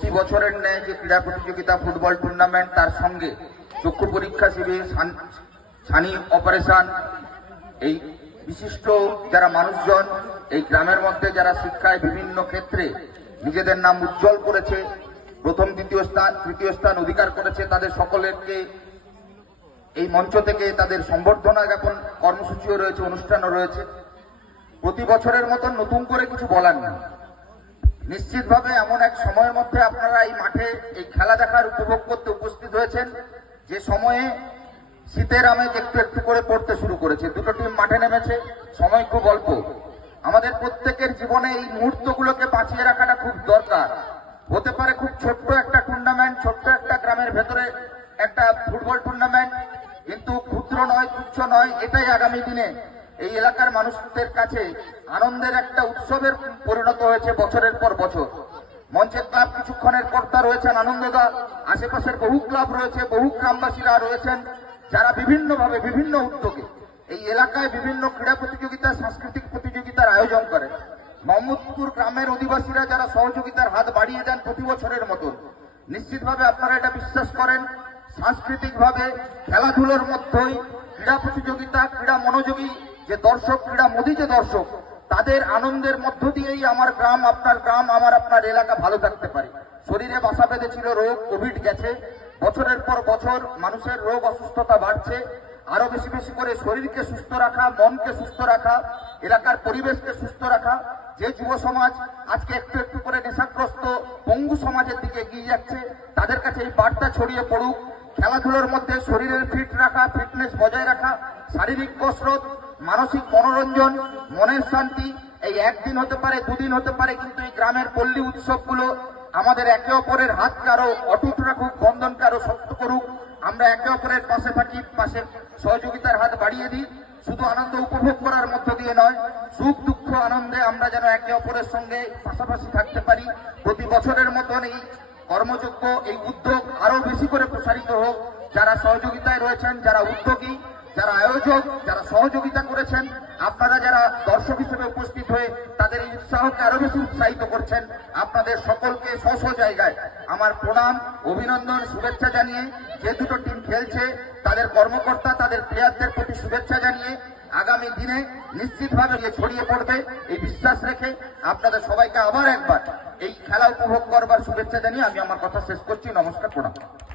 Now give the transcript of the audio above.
প্রতি বছরের ন্যায় যে ক্রীড়া প্রতিযোগিতা ফুটবল টুর্নামেন্ট, তার সঙ্গে চক্ষু পরীক্ষা শিবির, ছানি অপারেশন, এই বিশিষ্ট যারা মানুষজন এই গ্রামের মধ্যে যারা শিক্ষায় বিভিন্ন ক্ষেত্রে নিজেদের নাম উজ্জ্বল করেছে, প্রথম দ্বিতীয় স্থান তৃতীয় স্থান অধিকার করেছে, তাদের সকলেরকে এই মঞ্চ থেকে তাদের সম্বর্ধনা জ্ঞাপন কর্মসূচিও রয়েছে, অনুষ্ঠানও রয়েছে। প্রতি বছরের মতন নতুন করে কিছু বলার নেই। নিশ্চিতভাবে এমন এক সময়ের মধ্যে আপনারা এই মাঠে এই খেলা দেখার উপভোগ করতে উপস্থিত হয়েছেন, যে সময়ে শীতের আমেজ একটু একটু করে পড়তে শুরু করেছে। দুটো টিম মাঠে নেমেছে, সময় খুব অল্প। আমাদের প্রত্যেকের জীবনে এই মুহূর্তগুলোকে বাঁচিয়ে রাখাটা খুব দরকার। হতে পারে খুব ছোট্ট একটা টুর্নামেন্ট, ছোট্ট একটা গ্রামের ভেতরে একটা ফুটবল টুর্নামেন্ট, কিন্তু ক্ষুদ্র নয়, তুচ্ছ নয়। এটাই আগামী দিনে এই এলাকার মানুষদের কাছে আনন্দের একটা উৎসবের পরিণত হয়েছে বছরের পর বছর। মঞ্চের ক্লাব কিছুক্ষণের কর্তা রয়েছেন আনন্দদা, আশেপাশের বহু ক্লাব রয়েছে, বহু গ্রামবাসীরা রয়েছেন যারা বিভিন্নভাবে বিভিন্ন উদ্যোগে এই এলাকায় বিভিন্ন ক্রীড়া প্রতিযোগিতা, সাংস্কৃতিক প্রতিযোগিতার আয়োজন করে। মোহাম্মদপুর গ্রামের অধিবাসীরা যারা সহযোগিতার হাত বাড়িয়ে দেন প্রতি বছরের মতন। নিশ্চিতভাবে আপনারা এটা বিশ্বাস করেন, সাংস্কৃতিকভাবে খেলাধুলোর মধ্যেই ক্রীড়া প্রতিযোগিতা, ক্রীড়া মনোযোগী যে দর্শক, ক্রীড়া মোদী যে দর্শক, তাদের আনন্দের মধ্য দিয়েই আমার গ্রাম, আপনার গ্রাম, আমার আপনার এলাকা ভালো থাকতে পারে। শরীরে বাসা বেঁধেছিল রোগ, কোভিড গেছে, বছরের পর বছর মানুষের রোগ অসুস্থতা বাড়ছে। আরো বেশি বেশি করে শরীরকে সুস্থ রাখা, মনকে সুস্থ রাখা, এলাকার পরিবেশকে সুস্থ রাখা। যে যুব সমাজ আজকে একটু একটু করে নেশাগ্রস্ত পঙ্গু সমাজের দিকে এগিয়ে যাচ্ছে, তাদের কাছে এই বার্তা ছড়িয়ে পড়ুক। খেলাধুলোর মধ্যে শরীরের ফিট রাখা, ফিটনেস বজায় রাখা, শারীরিক কসরত, মানসিক মনোরঞ্জন, মনের শান্তি, এই একদিন হতে পারে, দুদিন হতে পারে, কিন্তু এই গ্রামের পল্লী উৎসবগুলো আমাদের একে অপরের হাতকে আরো অটুট রাখুক, বন্ধনকে আরো শক্ত করুক। আমরা একে অপরের পাশে থাকি, পাশে সহযোগিতার হাত বাড়িয়ে দিই। শুধু আনন্দ উপভোগ করার মধ্য দিয়ে নয়, সুখ দুঃখ আনন্দে আমরা যেন একে অপরের সঙ্গে পাশাপাশি থাকতে পারি। প্রতি বছরের মতন এই কর্মযোগ্য, এই উদ্যোগ আরো বেশি করে প্রসারিত হোক। যারা সহযোগিতায় রয়েছেন, যারা উদ্যোগী, যারা আয়োজক, যারা সহযোগিতা করেছেন, আপনারা যারা দর্শক হিসেবে উপস্থিত হয়ে তাদের এই উৎসাহকে আরো বেশি উৎসাহিত করছেন, আপনাদের সকলকে স্ব স্ব জায়গায় আমার প্রণাম, অভিনন্দন, শুভেচ্ছা জানিয়ে, যে দুটো টিম খেলছে তাদের কর্মকর্তা, তাদের প্লেয়ারদের প্রতি শুভেচ্ছা জানিয়ে আগামী দিনে নিশ্চিতভাবে ছড়িয়ে পড়বে এই বিশ্বাস রেখে আপনাদের সবাইকে আবার একবার এই খেলা উপভোগ করবার শুভেচ্ছা জানিয়ে আমি আমার কথা শেষ করছি। নমস্কার, প্রণাম।